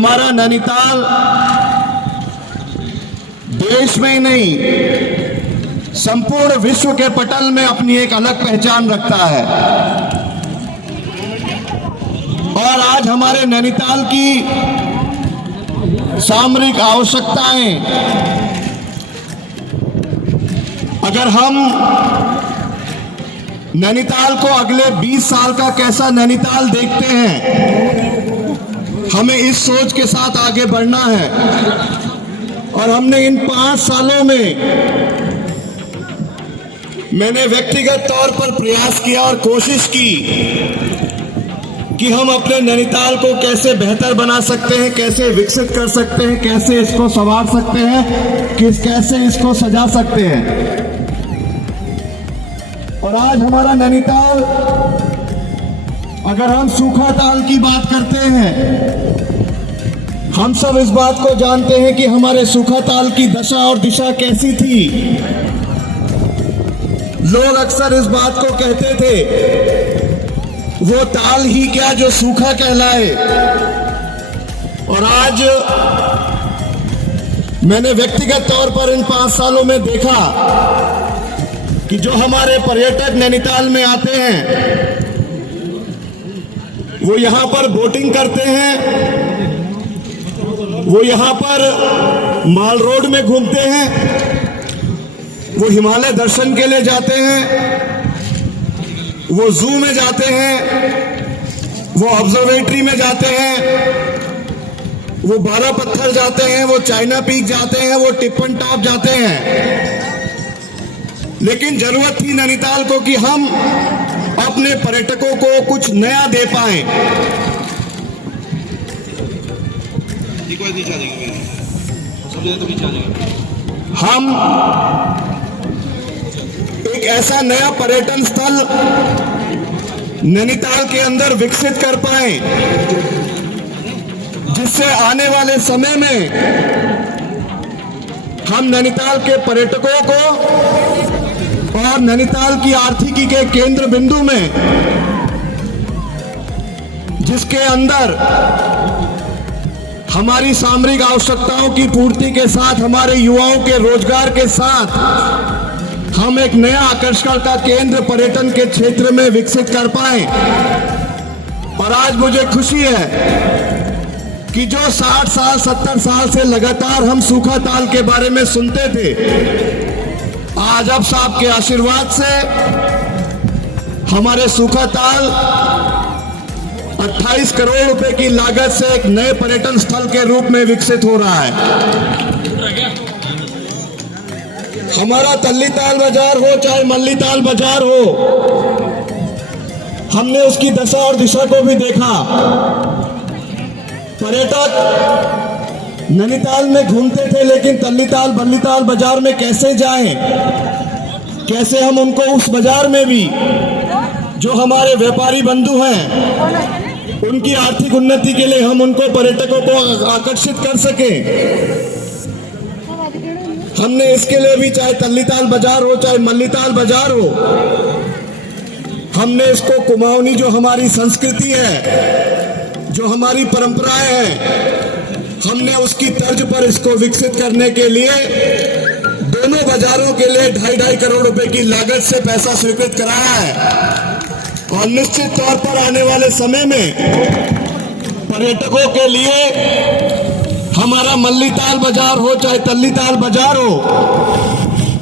हमारा नैनीताल देश में ही नहीं संपूर्ण विश्व के पटल में अपनी एक अलग पहचान रखता है। और आज हमारे नैनीताल की सामरिक आवश्यकताएं, अगर हम नैनीताल को अगले 20 साल का कैसा नैनीताल देखते हैं, हमें इस सोच के साथ आगे बढ़ना है। और हमने इन 5 सालों में मैंने व्यक्तिगत तौर पर प्रयास किया और कोशिश की कि हम अपने नैनीताल को कैसे बेहतर बना सकते हैं, कैसे विकसित कर सकते हैं, कैसे इसको संवार सकते हैं, कैसे इसको सजा सकते हैं। और आज हमारा नैनीताल, अगर हम सूखा ताल की बात करते हैं, हम सब इस बात को जानते हैं कि हमारे सूखा ताल की दशा और दिशा कैसी थी। लोग अक्सर इस बात को कहते थे, वो ताल ही क्या जो सूखा कहलाए। और आज मैंने व्यक्तिगत तौर पर इन 5 सालों में देखा कि जो हमारे पर्यटक नैनीताल में आते हैं, वो यहाँ पर बोटिंग करते हैं, वो यहाँ पर माल रोड में घूमते हैं, वो हिमालय दर्शन के लिए जाते हैं, वो जू में जाते हैं, वो ऑब्जर्वेटरी में जाते हैं, वो 12 पत्थर जाते हैं, वो चाइना पीक जाते हैं, वो टिप्पन टॉप जाते हैं। लेकिन जरूरत थी नैनीताल को कि हम अपने पर्यटकों को कुछ नया दे पाएं। हम एक ऐसा नया पर्यटन स्थल नैनीताल के अंदर विकसित कर पाएं, जिससे आने वाले समय में हम नैनीताल के पर्यटकों को और नैनीताल की आर्थिकी के केंद्र बिंदु में, जिसके अंदर हमारी सामरिक आवश्यकताओं की पूर्ति के साथ, हमारे युवाओं के रोजगार के साथ, हम एक नया आकर्षण का केंद्र पर्यटन के क्षेत्र में विकसित कर पाए। और आज मुझे खुशी है कि जो 60 साल 70 साल से लगातार हम सूखा ताल के बारे में सुनते थे, आज अब साहब के आशीर्वाद से हमारे सूखा ताल 28 करोड़ रुपए की लागत से एक नए पर्यटन स्थल के रूप में विकसित हो रहा है। हमारा तल्लीताल बाजार हो चाहे मल्लीताल बाजार हो, हमने उसकी दशा और दिशा को भी देखा। पर्यटक नैनीताल में घूमते थे, लेकिन तल्लीताल बल्लीताल बाजार में कैसे जाएं, कैसे हम उनको उस बाजार में भी जो हमारे व्यापारी बंधु हैं, उनकी आर्थिक उन्नति के लिए हम उनको पर्यटकों को आकर्षित कर सके। हमने इसके लिए भी, चाहे तल्लीताल बाजार हो चाहे मल्लीताल बाजार हो, हमने इसको कुमाऊनी जो हमारी संस्कृति है, जो हमारी परंपराएं हैं, हमने उसकी तर्ज पर इसको विकसित करने के लिए दोनों बाजारों के लिए 2.5 करोड़ रुपए की लागत से पैसा स्वीकृत कराया है। और निश्चित तौर पर आने वाले समय में पर्यटकों के लिए हमारा मल्लीताल बाजार हो चाहे तल्लीताल बाजार हो,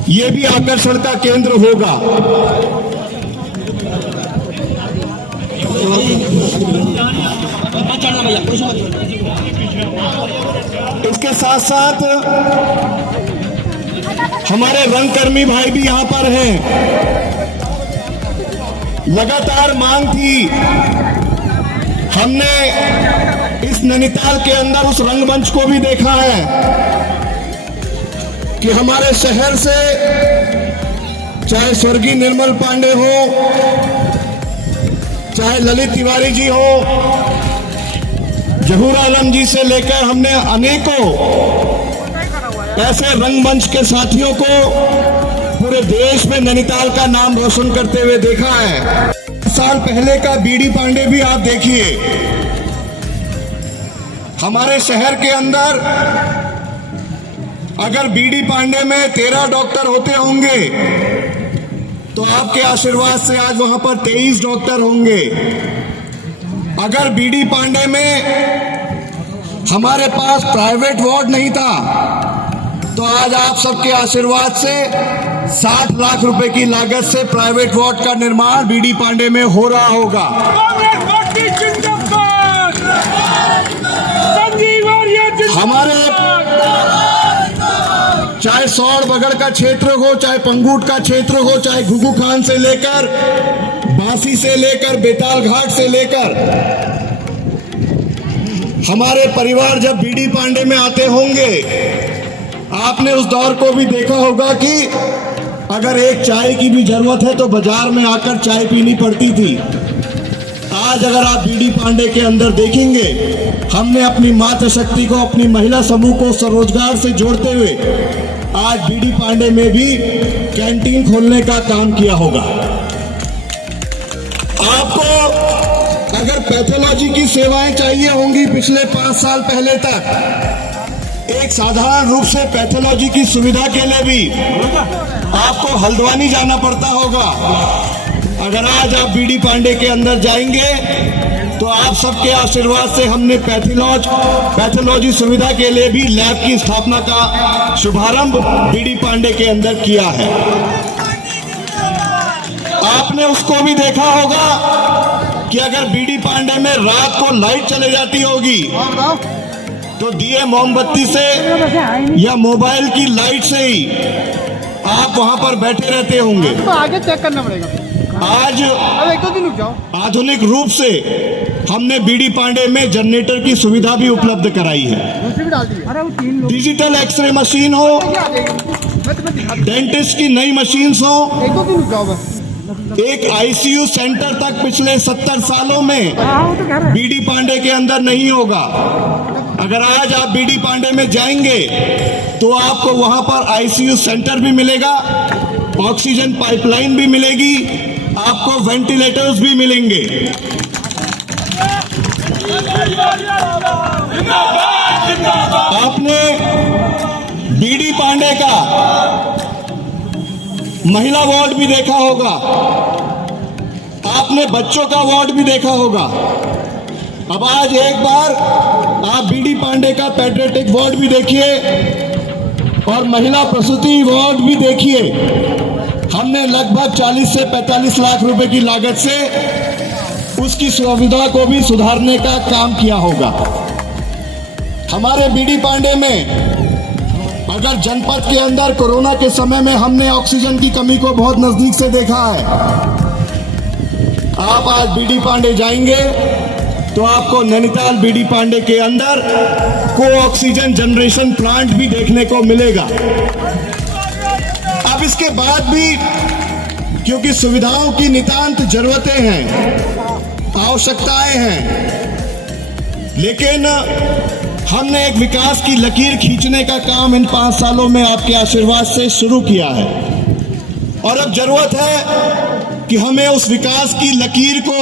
ये भी आकर्षण का केंद्र होगा। इसके साथ साथ हमारे रंगकर्मी भाई भी यहां पर हैं। लगातार मांग थी, हमने इस नैनीताल के अंदर उस रंगमंच को भी देखा है कि हमारे शहर से चाहे स्वर्गीय निर्मल पांडे हो, चाहे ललित तिवारी जी हो, जहूर आलम जी से लेकर हमने अनेकों ऐसे रंगमंच के साथियों को पूरे देश में नैनीताल का नाम रोशन करते हुए देखा है। साल पहले का बीडी पांडे भी आप देखिए, हमारे शहर के अंदर अगर बीडी पांडे में 13 डॉक्टर होते होंगे तो आपके आशीर्वाद से आज वहां पर 23 डॉक्टर होंगे। अगर बीडी पांडे में हमारे पास प्राइवेट वार्ड नहीं था तो आज आप सबके आशीर्वाद से 60 लाख रुपए की लागत से प्राइवेट वार्ड का निर्माण बीडी पांडे में हो रहा होगा। हमारे चाहे सौर बगड़ का क्षेत्र हो, चाहे पंगूट का क्षेत्र हो, चाहे घुघू खान से लेकर बांसी से लेकर बेताल घाट से लेकर, हमारे परिवार जब बीडी पांडे में आते होंगे आपने उस दौर को भी देखा होगा कि अगर एक चाय की भी जरूरत है तो बाजार में आकर चाय पीनी पड़ती थी। आज अगर आप बीडी पांडे के अंदर देखेंगे, हमने अपनी मातृशक्ति को, अपनी महिला समूह को स्वरोजगार से जोड़ते हुए आज बीडी पांडे में भी कैंटीन खोलने का काम किया होगा। आपको अगर पैथोलॉजी की सेवाएं चाहिए होंगी, पिछले 5 साल पहले तक एक साधारण रूप से पैथोलॉजी की सुविधा के लिए भी आपको हल्द्वानी जाना पड़ता होगा। अगर आज आप बीडी पांडे के अंदर जाएंगे तो आप सबके आशीर्वाद से हमने पैथोलॉजी सुविधा के लिए भी लैब की स्थापना का शुभारंभ बीडी पांडे के अंदर किया है। आपने उसको भी देखा होगा कि अगर बीडी पांडे में रात को लाइट चले जाती होगी तो दिए मोमबत्ती से या मोबाइल की लाइट से ही आप वहां पर बैठे रहते होंगे। तो आगे चेक करना पड़ेगा। आज एक दो दिन रुक जाओ। आधुनिक रूप से हमने बीडी पांडे में जनरेटर की सुविधा भी उपलब्ध कराई है। दूसरी भी डाल दी। अरे वो 3 लोग डिजिटल एक्सरे मशीन हो, डेंटिस्ट की नई मशीन हो, एक दो दिन रुक जाओ बस। एक आईसीयू सेंटर तक पिछले 70 सालों में बीडी पांडे के अंदर नहीं होगा। अगर आज आप बीडी पांडे में जाएंगे तो आपको वहां पर आईसीयू सेंटर भी मिलेगा, ऑक्सीजन पाइपलाइन भी मिलेगी, आपको वेंटिलेटर्स भी मिलेंगे। आपने बीडी पांडे का महिला वार्ड भी देखा होगा, आपने बच्चों का वार्ड भी देखा होगा। अब आज एक बार आप बीडी पांडे का पेडियाट्रिक वार्ड भी देखिए और महिला प्रसूति वार्ड भी देखिए। हमने लगभग 40 से 45 लाख रुपए की लागत से उसकी सुविधा को भी सुधारने का काम किया होगा। हमारे बीडी पांडे में अगर जनपद के अंदर कोरोना के समय में हमने ऑक्सीजन की कमी को बहुत नजदीक से देखा है। आप आज बीडी पांडे जाएंगे तो आपको नैनीताल बीडी पांडे के अंदर को ऑक्सीजन जनरेशन प्लांट भी देखने को मिलेगा। अब इसके बाद भी क्योंकि सुविधाओं की नितांत जरूरतें हैं, आवश्यकताएं हैं, लेकिन हमने एक विकास की लकीर खींचने का काम इन 5 सालों में आपके आशीर्वाद से शुरू किया है और अब जरूरत है कि हमें उस विकास की लकीर को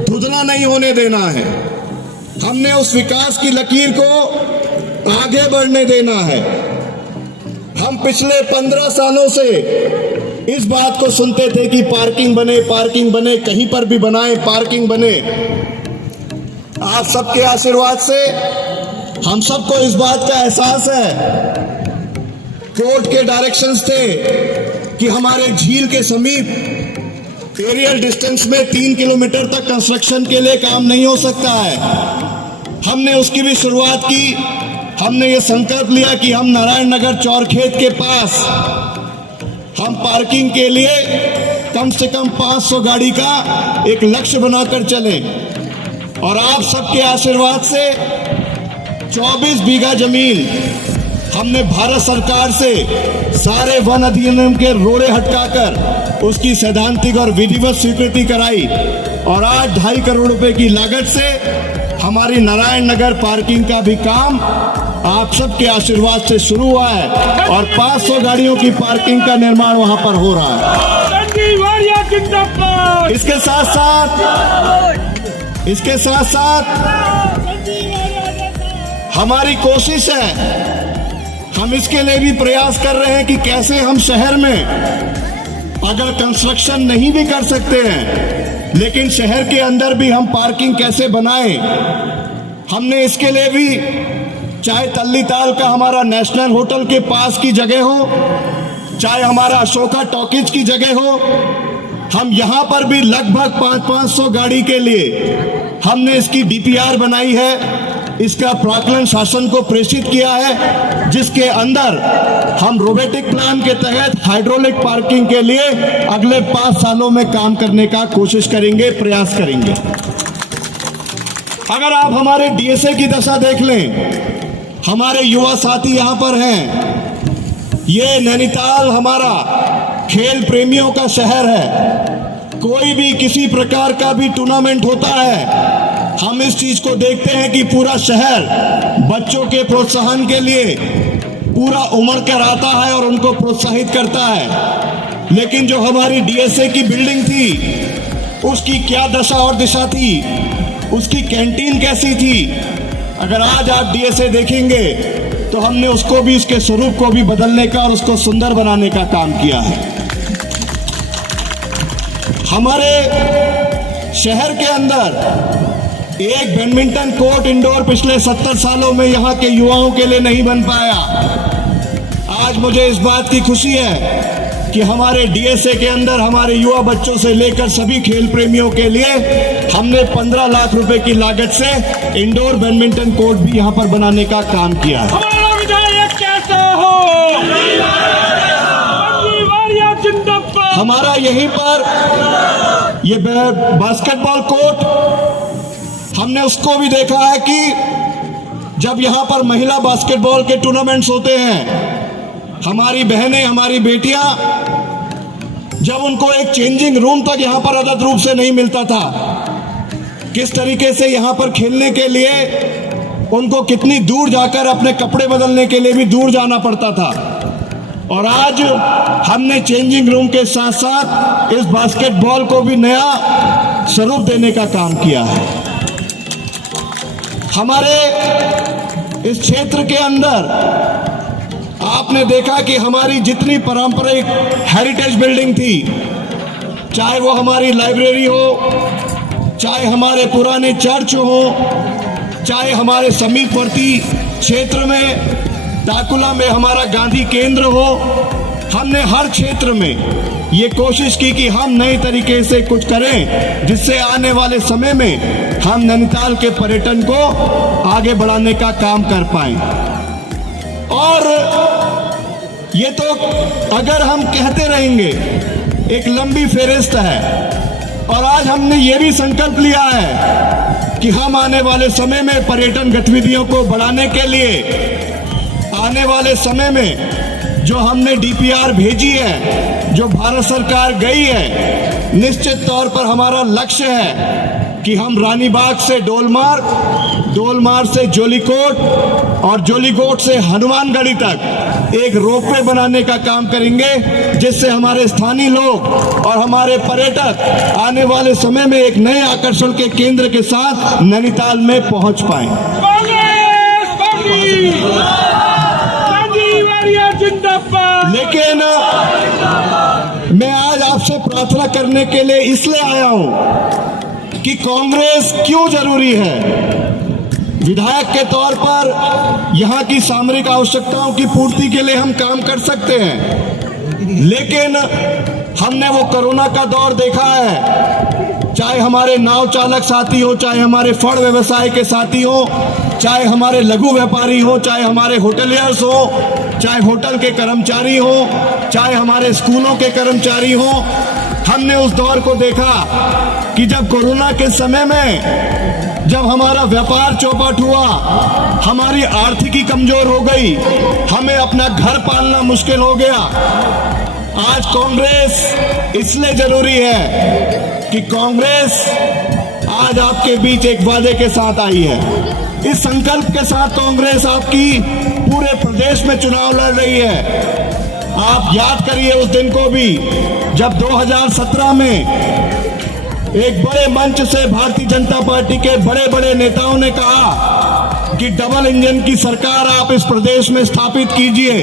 धुंधला नहीं होने देना है। हमने उस विकास की लकीर को आगे बढ़ने देना है। हम पिछले 15 सालों से इस बात को सुनते थे कि पार्किंग बने, कहीं पर भी बनाए पार्किंग बने। आप सबके आशीर्वाद से हम सबको इस बात का एहसास है। कोर्ट के डायरेक्शंस थे कि हमारे झील के समीप एरियल डिस्टेंस में 3 किलोमीटर तक कंस्ट्रक्शन के लिए काम नहीं हो सकता है। हमने उसकी भी शुरुआत की। हमने ये संकल्प लिया कि हम नारायण नगर चौरखेत के पास हम पार्किंग के लिए कम से कम 500 गाड़ी का एक लक्ष्य बनाकर चलें और आप सबके आशीर्वाद से 24 बीघा जमीन हमने भारत सरकार से सारे वन अधिनियम के रोड़े हटकाकर उसकी सैद्धांतिक और विधिवत स्वीकृति कराई और आज 2.5 करोड़ रुपए की लागत से हमारी नारायण नगर पार्किंग का भी काम आप सबके आशीर्वाद से शुरू हुआ है और 500 गाड़ियों की पार्किंग का निर्माण वहां पर हो रहा है। इसके साथ साथ हमारी कोशिश है, हम इसके लिए भी प्रयास कर रहे हैं कि कैसे हम शहर में अगर कंस्ट्रक्शन नहीं भी कर सकते हैं, लेकिन शहर के अंदर भी हम पार्किंग कैसे बनाएं। हमने इसके लिए भी, चाहे तल्लीताल का हमारा नेशनल होटल के पास की जगह हो, चाहे हमारा अशोका टॉकीज की जगह हो, हम यहां पर भी लगभग 500 गाड़ी के लिए हमने इसकी डीपीआर बनाई है, इसका प्राक्कलन शासन को प्रेषित किया है, जिसके अंदर हम रोबोटिक प्लान के तहत हाइड्रोलिक पार्किंग के लिए अगले 5 सालों में काम करने का कोशिश करेंगे, प्रयास करेंगे। अगर आप हमारे डीएसए की दशा देख लें, हमारे युवा साथी यहां पर हैं। ये नैनीताल हमारा खेल प्रेमियों का शहर है। कोई भी किसी प्रकार का भी टूर्नामेंट होता है, हम इस चीज को देखते हैं कि पूरा शहर बच्चों के प्रोत्साहन के लिए पूरा उमड़ कर आता है और उनको प्रोत्साहित करता है। लेकिन जो हमारी डीएसए की बिल्डिंग थी, उसकी क्या दशा और दिशा थी, उसकी कैंटीन कैसी थी। अगर आज आप डीएसए देखेंगे तो हमने उसको भी, उसके स्वरूप को भी बदलने का और उसको सुंदर बनाने का काम किया है। हमारे शहर के अंदर एक बैडमिंटन कोर्ट इंडोर पिछले 70 सालों में यहाँ के युवाओं के लिए नहीं बन पाया। आज मुझे इस बात की खुशी है कि हमारे डीएसए के अंदर हमारे युवा बच्चों से लेकर सभी खेल प्रेमियों के लिए हमने 15 लाख रुपए की लागत से इंडोर बैडमिंटन कोर्ट भी यहाँ पर बनाने का काम किया है। हमारा विधायक कैसा हो? हमारा यहीं पर ये बास्केटबॉल कोर्ट, हमने उसको भी देखा है कि जब यहाँ पर महिला बास्केटबॉल के टूर्नामेंट्स होते हैं, हमारी बहनें, हमारी बेटियां, जब उनको एक चेंजिंग रूम तक यहाँ पर आदत रूप से नहीं मिलता था, किस तरीके से यहाँ पर खेलने के लिए उनको कितनी दूर जाकर अपने कपड़े बदलने के लिए भी दूर जाना पड़ता था। और आज हमने चेंजिंग रूम के साथ साथ इस बास्केटबॉल को भी नया स्वरूप देने का काम किया है। हमारे इस क्षेत्र के अंदर आपने देखा कि हमारी जितनी पारंपरिक हेरिटेज बिल्डिंग थी, चाहे वो हमारी लाइब्रेरी हो, चाहे हमारे पुराने चर्च हो, चाहे हमारे समीपवर्ती क्षेत्र में डाकुला में हमारा गांधी केंद्र हो, हमने हर क्षेत्र में ये कोशिश की कि हम नए तरीके से कुछ करें, जिससे आने वाले समय में हम नैनीताल के पर्यटन को आगे बढ़ाने का काम कर पाएं। और ये तो अगर हम कहते रहेंगे, एक लंबी फेरिस्त है। और आज हमने ये भी संकल्प लिया है कि हम आने वाले समय में पर्यटन गतिविधियों को बढ़ाने के लिए, आने वाले समय में जो हमने डीपीआर भेजी है, जो भारत सरकार गई है, निश्चित तौर पर हमारा लक्ष्य है कि हम रानीबाग से डोलमार, डोलमार से जोलीकोट और जोलीकोट से हनुमानगढ़ी तक एक रोपवे बनाने का काम करेंगे, जिससे हमारे स्थानीय लोग और हमारे पर्यटक आने वाले समय में एक नए आकर्षण के केंद्र के साथ नैनीताल में पहुंच पाएं। लेकिन मैं आज आपसे प्रार्थना करने के लिए इसलिए आया हूं कि कांग्रेस क्यों जरूरी है। विधायक के तौर पर यहां की सामरिक आवश्यकताओं की पूर्ति के लिए हम काम कर सकते हैं, लेकिन हमने वो कोरोना का दौर देखा है, चाहे हमारे नाव चालक साथी हो, चाहे हमारे फड़ व्यवसाय के साथी हो, चाहे हमारे लघु व्यापारी हो, चाहे हमारे होटलियर्स हो, चाहे होटल के कर्मचारी हो, चाहे हमारे स्कूलों के कर्मचारी हो। हमने उस दौर को देखा कि जब कोरोना के समय में जब हमारा व्यापार चौपट हुआ, हमारी आर्थिकी कमजोर हो गई, हमें अपना घर पालना मुश्किल हो गया। आज कांग्रेस इसलिए जरूरी है कि कांग्रेस आज आपके बीच एक वादे के साथ आई है। इस संकल्प के साथ कांग्रेस आपकी पूरे प्रदेश में चुनाव लड़ रही है। आप याद करिए उस दिन को भी, जब 2017 में एक बड़े मंच से भारतीय जनता पार्टी के बड़े बड़े नेताओं ने कहा कि डबल इंजन की सरकार आप इस प्रदेश में स्थापित कीजिए,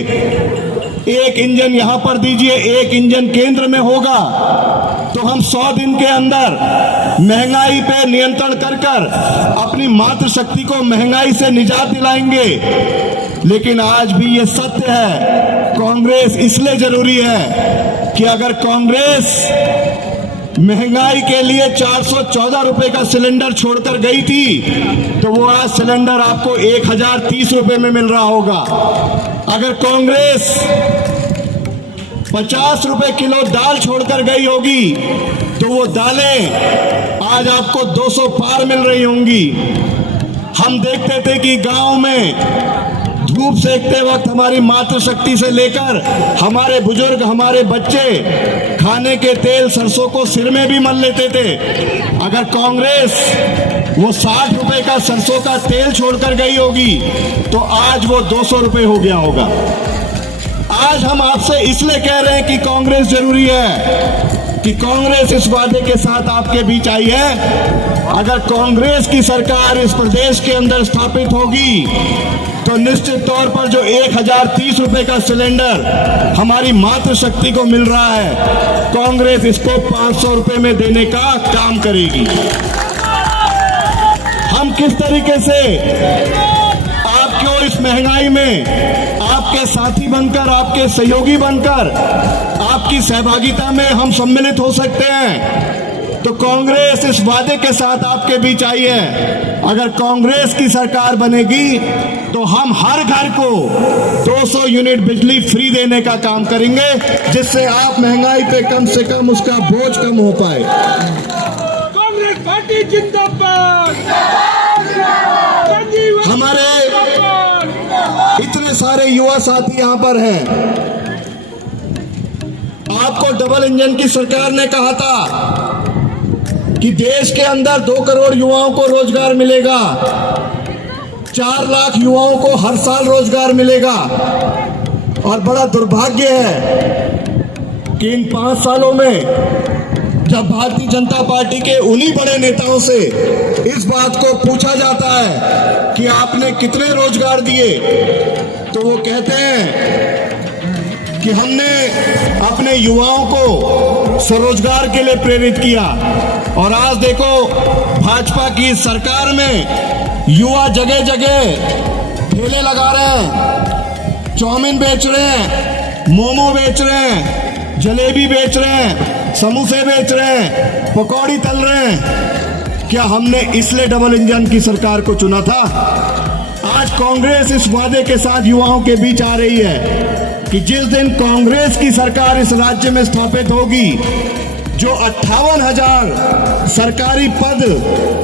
एक इंजन यहां पर दीजिए, एक इंजन केंद्र में होगा, तो हम 100 दिन के अंदर महंगाई पे नियंत्रण कर अपनी मातृशक्ति को महंगाई से निजात दिलाएंगे। लेकिन आज भी ये सत्य है, कांग्रेस इसलिए जरूरी है कि अगर कांग्रेस महंगाई के लिए 414 रुपए का सिलेंडर छोड़कर गई थी तो वो आज सिलेंडर आपको 1030 रुपए में मिल रहा होगा। अगर कांग्रेस 50 रुपए किलो दाल छोड़कर गई होगी तो वो दालें आज आपको 200 पार मिल रही होंगी। हम देखते थे कि गांव में धूप सेकते वक्त हमारी मातृशक्ति से लेकर हमारे बुजुर्ग, हमारे बच्चे खाने के तेल सरसों को सिर में भी मल लेते थे। अगर कांग्रेस वो 60 रुपए का सरसों का तेल छोड़कर गई होगी तो आज वो 200 रुपए हो गया होगा। आज हम आपसे इसलिए कह रहे हैं कि कांग्रेस जरूरी है कि कांग्रेस इस वादे के साथ आपके बीच आई है। अगर कांग्रेस की सरकार इस प्रदेश के अंदर स्थापित होगी तो निश्चित तौर पर जो 1030 रुपए का सिलेंडर हमारी मातृशक्ति को मिल रहा है, कांग्रेस इसको 500 रुपए में देने का काम करेगी। हम किस तरीके से आपके और इस महंगाई में आपके साथी बनकर, आपके सहयोगी बनकर, आपकी सहभागिता में हम सम्मिलित हो सकते हैं, तो कांग्रेस इस वादे के साथ आपके बीच आई है। अगर कांग्रेस की सरकार बनेगी तो हम हर घर को 200 यूनिट बिजली फ्री देने का काम करेंगे, जिससे आप महंगाई पे कम से कम उसका बोझ कम हो पाए। कांग्रेस पार्टी जिंदाबाद। हमारे इतने सारे युवा साथी यहां पर हैं। आपको डबल इंजन की सरकार ने कहा था कि देश के अंदर 2 करोड़ युवाओं को रोजगार मिलेगा, 4 लाख युवाओं को हर साल रोजगार मिलेगा। और बड़ा दुर्भाग्य है कि इन 5 सालों में जब भारतीय जनता पार्टी के उन्हीं बड़े नेताओं से इस बात को पूछा जाता है कि आपने कितने रोजगार दिए, तो वो कहते हैं कि हमने अपने युवाओं को स्वरोजगार के लिए प्रेरित किया। और आज देखो भाजपा की सरकार में युवा जगह जगह ठेले लगा रहे हैं, चाउमीन बेच रहे हैं, मोमो बेच रहे हैं, जलेबी बेच रहे हैं, समोसे बेच रहे हैं, पकौड़ी तल रहे हैं। क्या हमने इसलिए डबल इंजन की सरकार को चुना था? आज कांग्रेस इस वादे के साथ युवाओं के बीच आ रही है कि जिस दिन कांग्रेस की सरकार इस राज्य में स्थापित होगी, जो 58,000 सरकारी पद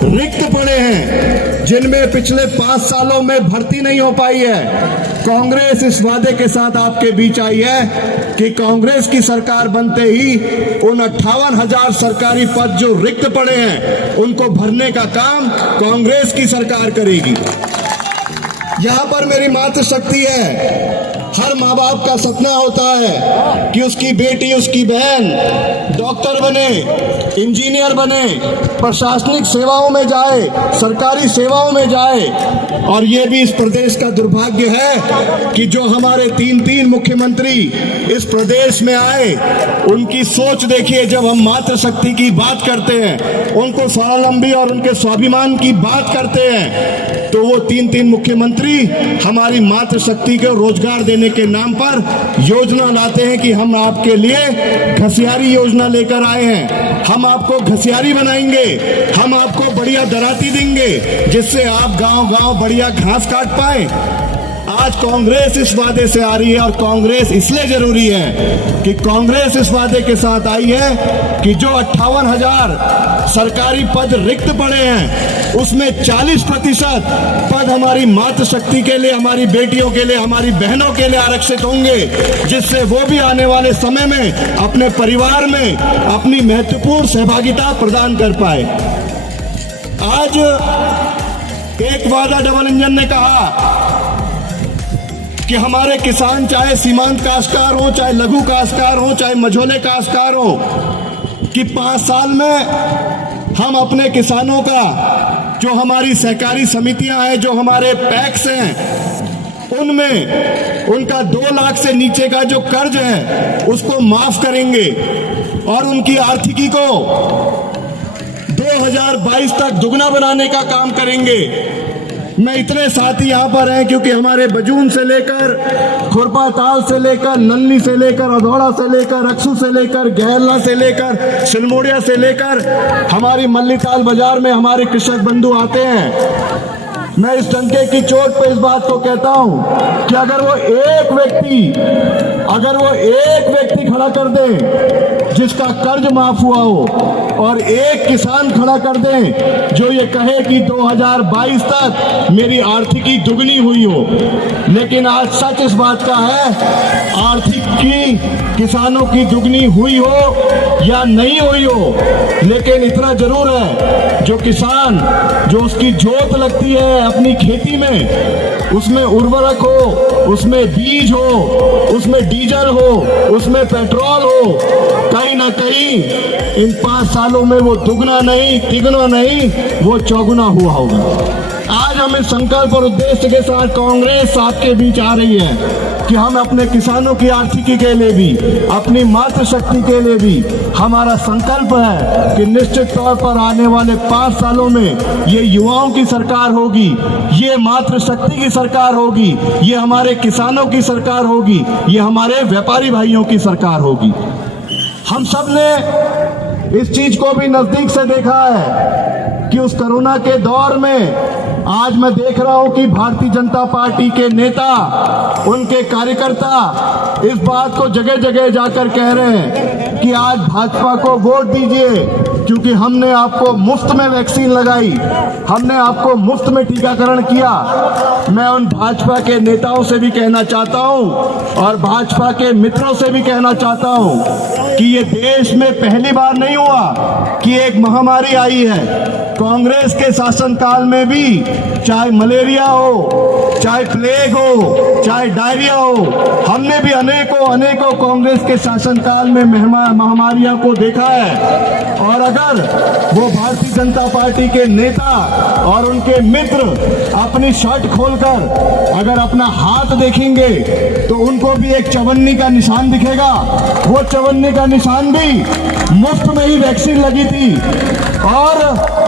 रिक्त पड़े हैं, जिनमें पिछले 5 सालों में भर्ती नहीं हो पाई है, कांग्रेस इस वादे के साथ आपके बीच आई है कि कांग्रेस की सरकार बनते ही उन 58,000 सरकारी पद जो रिक्त पड़े हैं उनको भरने का काम कांग्रेस की सरकार करेगी। यहां पर मेरी मातृशक्ति है। हर माँ बाप का सपना होता है कि उसकी बेटी, उसकी बहन डॉक्टर बने, इंजीनियर बने, प्रशासनिक सेवाओं में जाए, सरकारी सेवाओं में जाए। और ये भी इस प्रदेश का दुर्भाग्य है कि जो हमारे 3 मुख्यमंत्री इस प्रदेश में आए, उनकी सोच देखिए। जब हम मातृशक्ति की बात करते हैं, उनको स्वावलंबी और उनके स्वाभिमान की बात करते हैं, तो वो 3 मुख्यमंत्री हमारी मातृशक्ति को रोजगार देने के नाम पर योजना लाते हैं कि हम आपके लिए घसियारी योजना लेकर आए हैं, हम आपको घसियारी बनाएंगे, हम आपको बढ़िया दराती देंगे जिससे आप गांव-गांव बढ़िया घास काट पाए। आज कांग्रेस इस वादे से आ रही है और कांग्रेस इसलिए जरूरी है कि कांग्रेस इस वादे के साथ आई है कि जो 58,000 सरकारी पद रिक्त पड़े हैं, उसमें 40% पद हमारी मातृशक्ति के लिए, हमारी बेटियों के लिए, हमारी बहनों के लिए आरक्षित होंगे, जिससे वो भी आने वाले समय में अपने परिवार में अपनी महत्वपूर्ण सहभागिता प्रदान कर पाए। आज एक वादा डबल इंजन ने कहा कि हमारे किसान, चाहे सीमांत काश्तकार हो, चाहे लघु काश्तकार हो, चाहे मझोले काश्तकार हो, कि 5 साल में हम अपने किसानों का, जो हमारी सहकारी समितियां हैं, जो हमारे पैक्स हैं, उनमें उनका 2 लाख से नीचे का जो कर्ज है उसको माफ करेंगे और उनकी आर्थिकी को 2022 तक दुगना बनाने का काम करेंगे। मैं इतने साथी यहाँ पर हैं क्योंकि हमारे बजून से लेकर खुरपा ताल से लेकर नन्नी से लेकर अधौड़ा से लेकर अक्सू से लेकर गहला से लेकर सिलमोड़िया से लेकर हमारी मल्लीताल बाजार में हमारे कृषक बंधु आते हैं। मैं इस डंके की चोट पे इस बात को कहता हूं कि अगर वो एक व्यक्ति खड़ा कर दे जिसका कर्ज माफ हुआ हो और एक किसान खड़ा कर दे जो ये कहे कि 2022 तक मेरी आर्थिकी दुगनी हुई हो, लेकिन आज सच इस बात का है आर्थिकी किसानों की दुगनी हुई हो या नहीं हुई हो, लेकिन इतना जरूर है जो किसान, जो उसकी जोत लगती है अपनी खेती में, उसमें उर्वरक हो, उसमें बीज हो, उसमें डीजल हो, उसमें पेट्रोल हो, कहीं ना कहीं इन 5 सालों में वो दुगना नहीं, तिगुना नहीं, वो चौगुना हुआ होगा। आज हम इस संकल्प और उद्देश्य के साथ कांग्रेस आपके बीच आ रही है कि हम अपने किसानों की आर्थिकी के लिए भी, अपनी मातृशक्ति के लिए भी हमारा संकल्प है कि निश्चित तौर पर आने वाले 5 सालों में ये युवाओं की सरकार होगी, ये मातृशक्ति की सरकार होगी, ये हमारे किसानों की सरकार होगी, ये हमारे व्यापारी भाइयों की सरकार होगी। हम सब ने इस चीज को भी नजदीक से देखा है कि उस कोरोना के दौर में आज मैं देख रहा हूं कि भारतीय जनता पार्टी के नेता, उनके कार्यकर्ता इस बात को जगह जगह जाकर कह रहे हैं कि आज भाजपा को वोट दीजिए क्योंकि हमने आपको मुफ्त में वैक्सीन लगाई, हमने आपको मुफ्त में टीकाकरण किया। मैं उन भाजपा के नेताओं से भी कहना चाहता हूं और भाजपा के मित्रों से भी कहना चाहता हूं कि ये देश में पहली बार नहीं हुआ कि एक महामारी आई है। कांग्रेस के शासनकाल में भी चाहे मलेरिया हो, चाहे प्लेग हो, चाहे डायरिया हो, हमने भी अनेकों कांग्रेस के शासनकाल में महामारियों को देखा है। और अगर वो भारतीय जनता पार्टी के नेता और उनके मित्र अपनी शर्ट खोलकर अगर अपना हाथ देखेंगे तो उनको भी एक चवन्नी का निशान दिखेगा। वो चवन्नी का निशान भी मुफ्त में ही वैक्सीन लगी थी और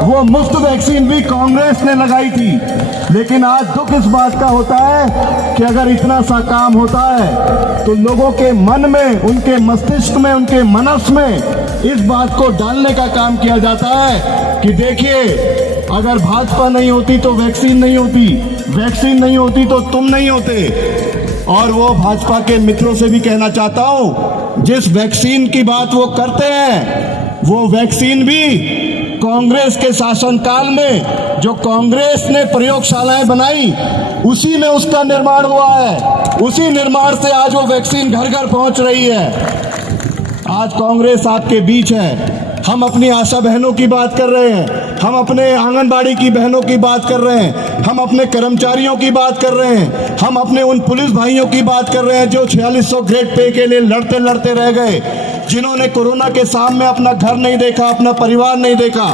वो मुफ्त वैक्सीन भी कांग्रेस ने लगाई थी। लेकिन आज दुख इस बात का होता है कि अगर इतना सा काम होता है तो लोगों के मन में, उनके मस्तिष्क में, उनके मनस में इस बात को डालने का काम किया जाता है कि देखिए अगर भाजपा नहीं होती तो वैक्सीन नहीं होती, वैक्सीन नहीं होती तो तुम नहीं होते। और वो भाजपा के मित्रों से भी कहना चाहता हूं, जिस वैक्सीन की बात वो करते हैं वो वैक्सीन भी कांग्रेस के शासनकाल में जो कांग्रेस ने प्रयोगशालाएं बनाई उसी में उसका निर्माण हुआ है। उसी निर्माण से आज वो वैक्सीन घर घर पहुंच रही है। आज कांग्रेस आपके बीच है। हम अपनी आशा बहनों की बात कर रहे हैं, हम अपने आंगनबाड़ी की बहनों की बात कर रहे हैं, हम अपने कर्मचारियों की बात कर रहे हैं, हम अपने उन पुलिस भाइयों की बात कर रहे हैं जो 4600 ग्रेड पे के लिए लड़ते लड़ते रह गए, जिन्होंने कोरोना के सामने अपना घर नहीं देखा, अपना परिवार नहीं देखा।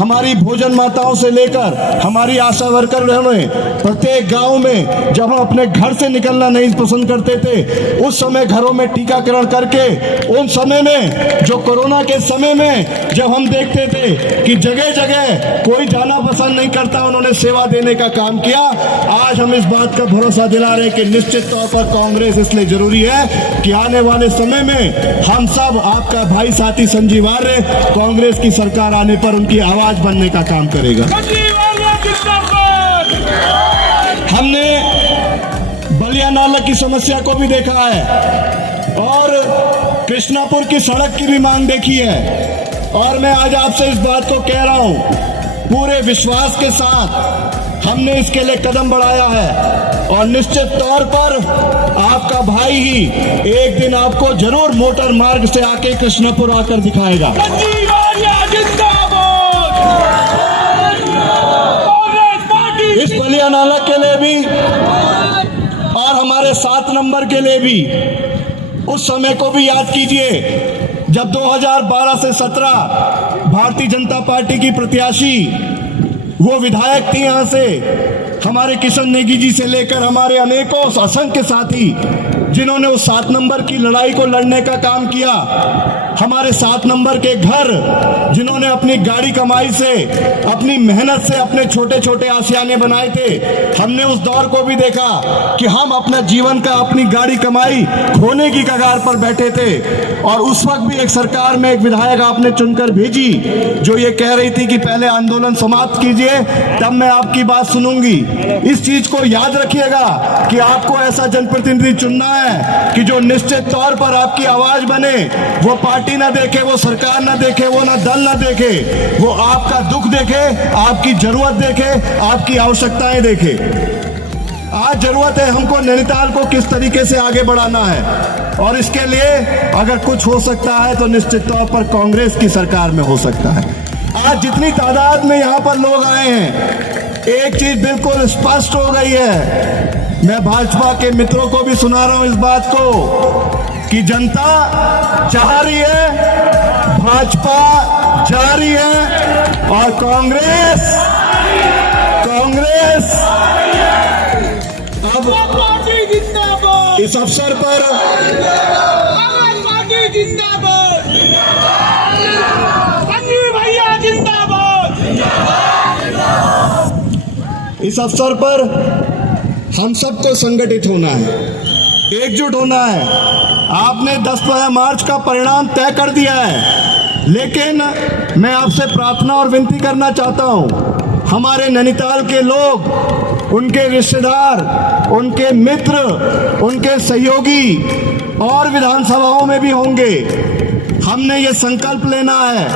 हमारी भोजन माताओं से लेकर हमारी आशा वर्कर ने प्रत्येक गांव में जब हम अपने घर से निकलना नहीं पसंद करते थे उस समय घरों में टीकाकरण करके, उन समय में जो कोरोना के समय में जब हम देखते थे कि जगह जगह कोई जाना पसंद नहीं करता, उन्होंने सेवा देने का काम किया। आज हम इस बात का भरोसा दिला रहे कि निश्चित तौर पर कांग्रेस इसलिए जरूरी है कि आने वाले समय में हम सब, आपका भाई साथी संजीव आर्य, कांग्रेस की सरकार आने पर उनकी आवाज बनने का काम करेगा। हमने बलिया नाला की समस्या को भी देखा है और कृष्णापुर की सड़क की भी मांग देखी है। और मैं आज आपसे इस बात को कह रहा हूं, पूरे विश्वास के साथ हमने इसके लिए कदम बढ़ाया है और निश्चित तौर पर आपका भाई ही एक दिन आपको जरूर मोटर मार्ग से आके कृष्णापुर आकर दिखाएगा। इस बलिया नाला के लिए भी और हमारे 7 नंबर के लिए भी उस समय को भी याद कीजिए जब 2012 से 17 भारतीय जनता पार्टी की प्रत्याशी वो विधायक थी यहां से, हमारे किशन नेगी जी से लेकर हमारे अनेकों असंख्य साथी जिन्होंने उस 7 नंबर की लड़ाई को लड़ने का काम किया, हमारे 7 नंबर के घर जिन्होंने अपनी गाड़ी कमाई से, अपनी मेहनत से अपने छोटे छोटे आशियाने बनाए थे, हमने उस दौर को भी देखा कि हम अपना जीवन का अपनी गाड़ी कमाई खोने की कगार पर बैठे थे। और उस वक्त भी एक सरकार में एक विधायक आपने चुनकर भेजी जो ये कह रही थी कि पहले आंदोलन समाप्त कीजिए तब मैं आपकी बात सुनूंगी। इस चीज को याद रखिएगा कि आपको ऐसा जनप्रतिनिधि चुनना है कि जो निश्चित तौर पर आपकी आवाज बने, वो पार्टी ना देखे, वो सरकार ना देखे, वो ना दल ना देखे, वो आपका दुख देखे, आपकी जरूरत देखे, आपकी आवश्यकताएं देखे। आज जरूरत है हमको नैनीताल को किस तरीके से आगे बढ़ाना है, और इसके लिए अगर कुछ हो सकता है तो निश्चित तौर पर कांग्रेस की सरकार में हो सकता है। आज जितनी तादाद में यहाँ पर लोग आए हैं, एक चीज बिल्कुल स्पष्ट हो गई है, मैं भाजपा के मित्रों को भी सुना रहा हूं इस बात को कि जनता चाह रही है, भाजपा जा रही है और कांग्रेस अब पार्टी जिंदाबाद, इस अवसर पर पार्टी जिंदाबाद, संजीव भैया जिंदाबाद। इस अवसर पर हम सबको संगठित होना है, एकजुट होना है। आपने 10 मार्च का परिणाम तय कर दिया है, लेकिन मैं आपसे प्रार्थना और विनती करना चाहता हूं, हमारे नैनीताल के लोग, उनके रिश्तेदार, उनके मित्र, उनके सहयोगी और विधानसभाओं में भी होंगे। हमने ये संकल्प लेना है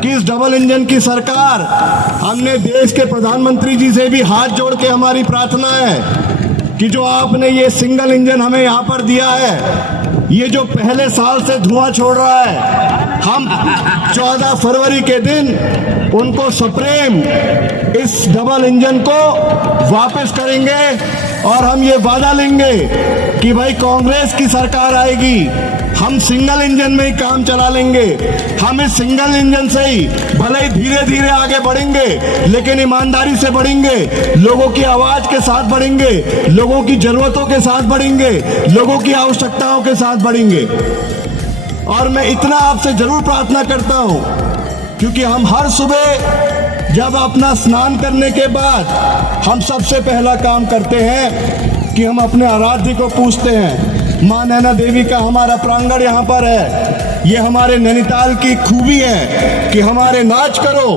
कि इस डबल इंजन की सरकार, हमने देश के प्रधानमंत्री जी से भी हाथ जोड़ के हमारी प्रार्थना है कि जो आपने ये सिंगल इंजन हमें यहाँ पर दिया है, ये जो पहले साल से धुआं छोड़ रहा है, हम 14 फरवरी के दिन उनको सप्रेम इस डबल इंजन को वापस करेंगे और हम ये वादा लेंगे कि भाई कांग्रेस की सरकार आएगी, हम सिंगल इंजन में ही काम चला लेंगे। हम इस सिंगल इंजन से ही भले ही धीरे धीरे आगे बढ़ेंगे, लेकिन ईमानदारी से बढ़ेंगे, लोगों की आवाज के साथ बढ़ेंगे, लोगों की जरूरतों के साथ बढ़ेंगे, लोगों की आवश्यकताओं के साथ बढ़ेंगे। और मैं इतना आपसे जरूर प्रार्थना करता हूं, क्योंकि हम हर सुबह जब अपना स्नान करने के बाद हम सबसे पहला काम करते हैं कि हम अपने आराध्य को पूछते हैं। मां नैना देवी का हमारा प्रांगण यहाँ पर है, ये हमारे नैनीताल की खूबी है कि हमारे नाच करो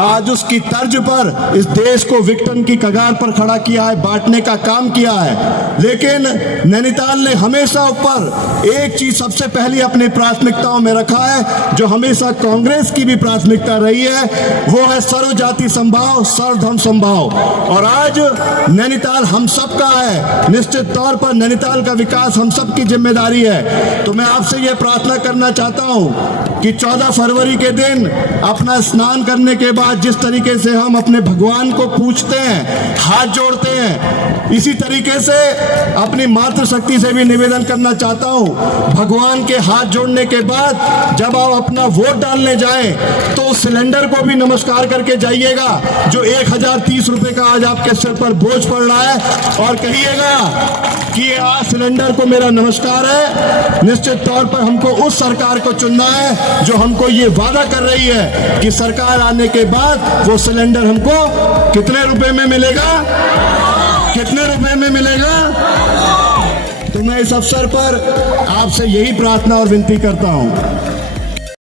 आज उसकी तर्ज पर इस देश को विघटन की कगार पर खड़ा किया है, बांटने का काम किया है। लेकिन नैनीताल ने हमेशा ऊपर एक चीज सबसे पहली अपनी प्राथमिकताओं में रखा है, जो हमेशा कांग्रेस की भी प्राथमिकता रही है, वो है सर्व जाति समभाव, सर्वधर्म समभाव। और आज नैनीताल हम सबका है, निश्चित तौर पर नैनीताल का विकास हम सबकी जिम्मेदारी है। तो मैं आपसे ये प्रार्थना करना चाहता हूं कि 14 फरवरी के दिन अपना स्नान करने के बाद जिस तरीके से हम अपने भगवान को पूछते हैं, हाथ जोड़ते हैं, इसी तरीके से अपनी मातृशक्ति से भी निवेदन करना चाहता हूं, भगवान के हाथ जोड़ने के बाद जब आप अपना वोट डालने जाएं तो उस सिलेंडर को भी नमस्कार करके जाइएगा जो 1030 रुपए का आज आपके सिर पर बोझ पड़ रहा है, और कहिएगा कि आज सिलेंडर को मेरा नमस्कार है। निश्चित तौर पर हमको उस सरकार को चुनना है जो हमको ये वादा कर रही है कि सरकार आने के बाद वो सिलेंडर हमको कितने रुपए में मिलेगा, कितने रुपए में मिलेगा। तो मैं इस अवसर पर आपसे यही प्रार्थना और विनती करता हूं